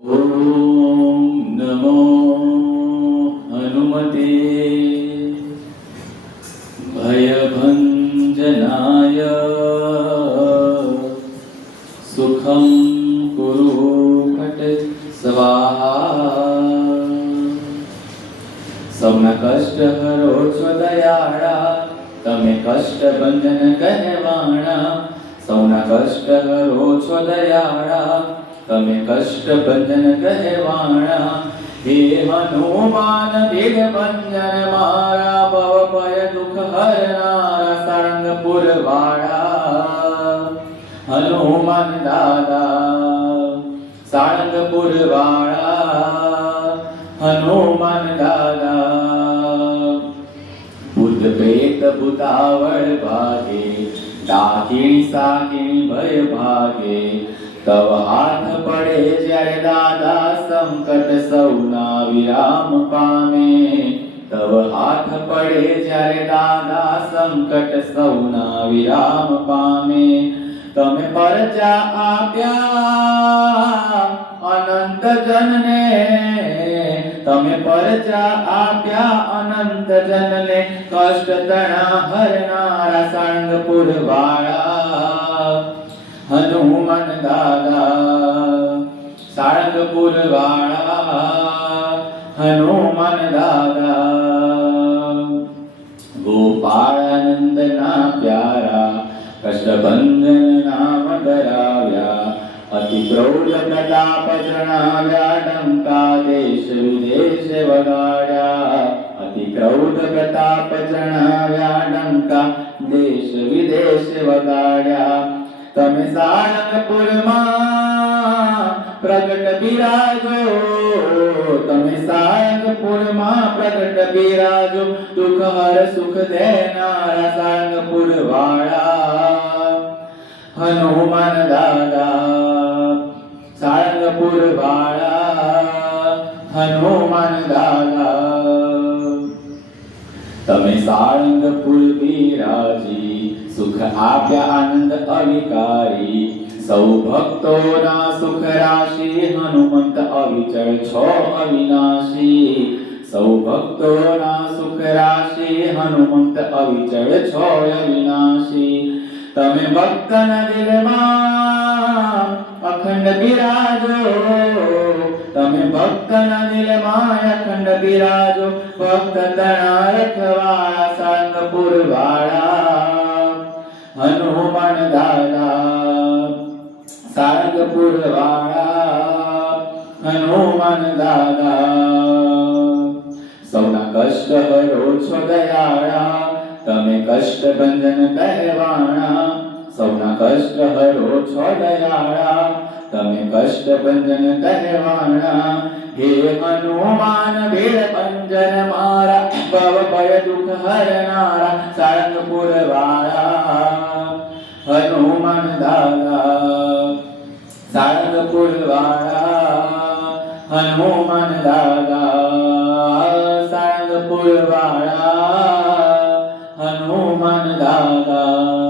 ॐ नमो हनुमते भयभञ्जनाय सुखं कुरु फट स्वाहा સૌના કષ્ટ હરો છો દયાળા તમે કષ્ટ ભંજન કહેવાણા સૌના કષ્ટ હરો છો દયાળા તમે કષ્ટ ભંજન કહેવાણા હે હનુમાન ભીડ ભંજન મારા ભવ ભય દુઃખ હરનારા સારંગપુર વાળા હનુમાન દાદા સારંગપુર વાળા હનુમાન દાદા ભૂત પ્રેત ભૂતાવળ ભાગે ડાકીણી સાકીણી ભય ભાગે તવ હાથ પડે જ્યારે દાદા સંકટ સૌના વિરામ પામે તવ હાથ પડે જ્યારે દાદા સંકટ સૌના વિરામ પામે તમે પરચા આપ્યા અનંત જનને તમે પરચા આપ્યા અનંત જનને કષ્ટ તણા હરનારા સારંગપુર વાળા હનુમાન દાદા સારંગપુર વાળા હનુમાન દાદા ગોપાળાનંદ ના પ્યારા કષ્ટભંજન નામ ધરાવ્યા અતિ ક્રોધ પ્રતાપ જણાવ્યા ડંકા દેશ વિદેશ વગાડ્યા અતિ ક્રોધ પ્રતાપ જણાવ્યા ડંકા દેશ વિદેશ વગાડ્યા તમે સારંગપુરમાં પ્રગટ બિરાજો તમે સારંગપુરમાં પ્રગટ બિરાજો દુઃખ હર સુખ દેનારા સારંગપુર વાળા હનુમાન દાદા સારંગપુર વાળા હનુમાન દાદા તમે સારંગપુર બિરાજી સુખ આપ્યા આનંદ અવિકારી સૌ ભક્તોના સુખ રાશિ હનુમંત અવિચળ છો અવિનાશી સૌ ભક્તોના સુખ રાશિ હનુમંત અવિચળ છો અવિનાશી તમે ભક્તના દિલમાં અખંડ બિરાજો તમે ભક્તના દિલમાં અખંડ બિરાજો ભક્ત તણા રખવાળા સારંગપુર વાળા હનુમાન દાદા સારંગપુર વાળા હનુમાન દાદા સૌના કષ્ટ હરો છો દયાળા તમે કષ્ટ ભંજન કહેવાણા સૌના કષ્ટ હરો છો દયાળા તમે કષ્ટ ભંજન કહેવાણા હે હનુમાન ભીડ ભંજન મારા ભવ ભય દુઃખ હરનારા સારંગપુર વાળા હનુમાન દાદા સારંગપુર વાળા હનુમાન દાદા સારંગપુર વાળા હનુમાન દાદા